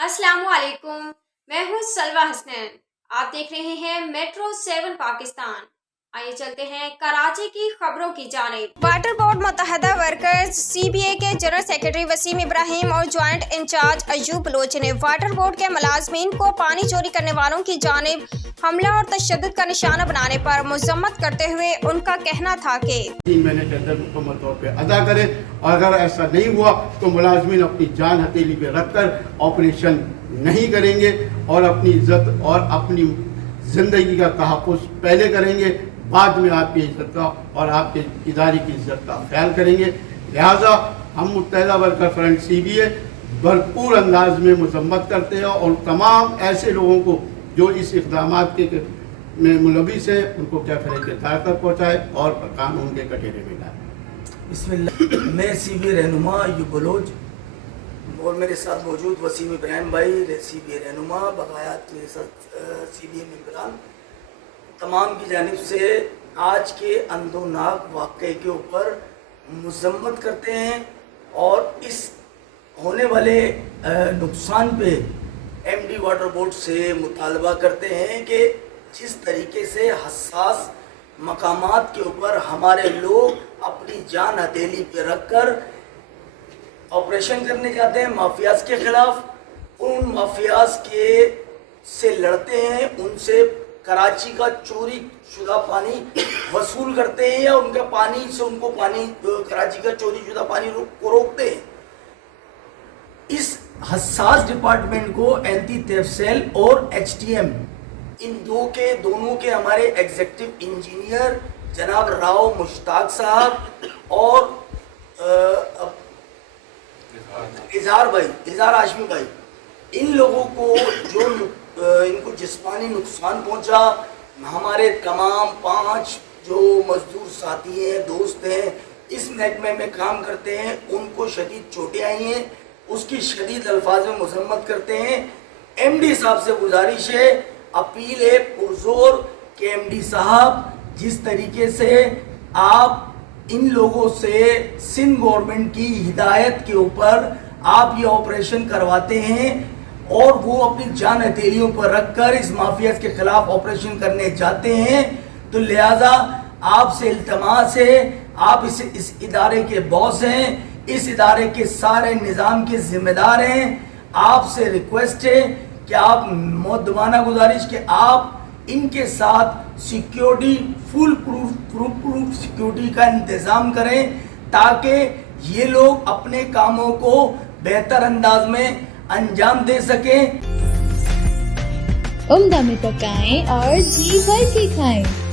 अस्सलाम वालेकुम, मैं हूँ सलवा हसनैन। आप देख रहे हैं मेट्रो 7 पाकिस्तान। आइए चलते हैं कराची की खबरों की जानिब। वाटर बोर्ड मुत्तहदा वर्कर्स CBA के जनरल सेक्रेटरी वसीम इब्राहिम और ज्वाइंट इंचार्ज अयूब बलोच ने वाटर बोर्ड के मुलाजमीन को पानी चोरी करने वालों की जानिब हमला और तशद्दुद का निशाना बनाने पर मजम्मत करते हुए उनका कहना था कि 3 महीने के अंदर मुकम्मल तौर पे अदा करें, और अगर ऐसा नहीं हुआ तो मुलाजमीन अपनी जान हथेली पे रखकर ऑपरेशन नहीं करेंगे और अपनी इज्जत और अपनी ज़िंदगी का तहफ़्फ़ुज़ पहले करेंगे, बाद में आपकी इज्जत का और आपके इदारे की इज्जत का ख्याल करेंगे। लिहाजा हम मुत्तहदा वर्कर फ्रंट CBA भरपूर अंदाज में मजम्मत करते हैं और तमाम ऐसे लोगों को जो इस इक़दामात के में मुलविस है उनको कैफ़रे के दायर तक पहुँचाए और कानून के कटघरे में लाए। बिस्मिल्लाह। मैं CBA रहनुमा अयूब बलोच और मेरे साथ मौजूद वसीम इब्राहिम भाई CBA रहनुमा, बकायात मेरे साथ CBA मेंबरान, तमाम की जानिब से आज के अंदोनाक वाक़े के ऊपर मजम्मत करते हैं और इस होने वाले नुकसान पे MD वाटर बोर्ड से मुतालबा करते हैं कि जिस तरीके से हसास मकामात के ऊपर हमारे लोग अपनी जान हथेली पे रखकर ऑपरेशन करने जाते हैं माफियाज के खिलाफ, उन माफियाज के से लड़ते हैं, उनसे कराची का चोरी शुदा पानी वसूल करते हैं या उनका पानी से उनको पानी कराची का चोरी शुदा पानी को रोकते हैं। इस हसास डिपार्टमेंट को एंटी थेफ्ट सेल और HTM इन दोनों के हमारे एग्जीक्यूटिव इंजीनियर जनाब राव मुश्ताक साहब और इजहार हाशमी भाई, इन लोगों को जो इनको जिस्मानी नुकसान पहुंचा, हमारे तमाम 5 जो मजदूर साथी हैं, दोस्त हैं, इस महकमे में काम करते हैं, उनको शदीद चोटें आई हैं, उसकी शदीद अल्फाज में मजम्मत करते हैं। MD साहब से गुजारिश है, अपील है पुरजोर के MD साहब, जिस तरीके से आप इन लोगों से सिंध गवर्नमेंट की हिदायत के ऊपर आप ये ऑपरेशन करवाते हैं और वो अपनी जान हथेलियों पर रखकर इस माफिया के खिलाफ ऑपरेशन करने जाते हैं, तो लिहाजा आपसे इल्तमास है, आप इस इदारे के बॉस हैं, इस इदारे के सारे निज़ाम के जिम्मेदार हैं, आपसे रिक्वेस्ट है कि आप मुद्दमाना गुजारिश कि आप इनके साथ सिक्योरिटी फुल प्रूफ सिक्योरिटी का इंतज़ाम करें ताकि ये लोग अपने कामों को बेहतर अंदाज में अंजाम दे सकें। उम्दा में पकाएं और जी भर के खाएं।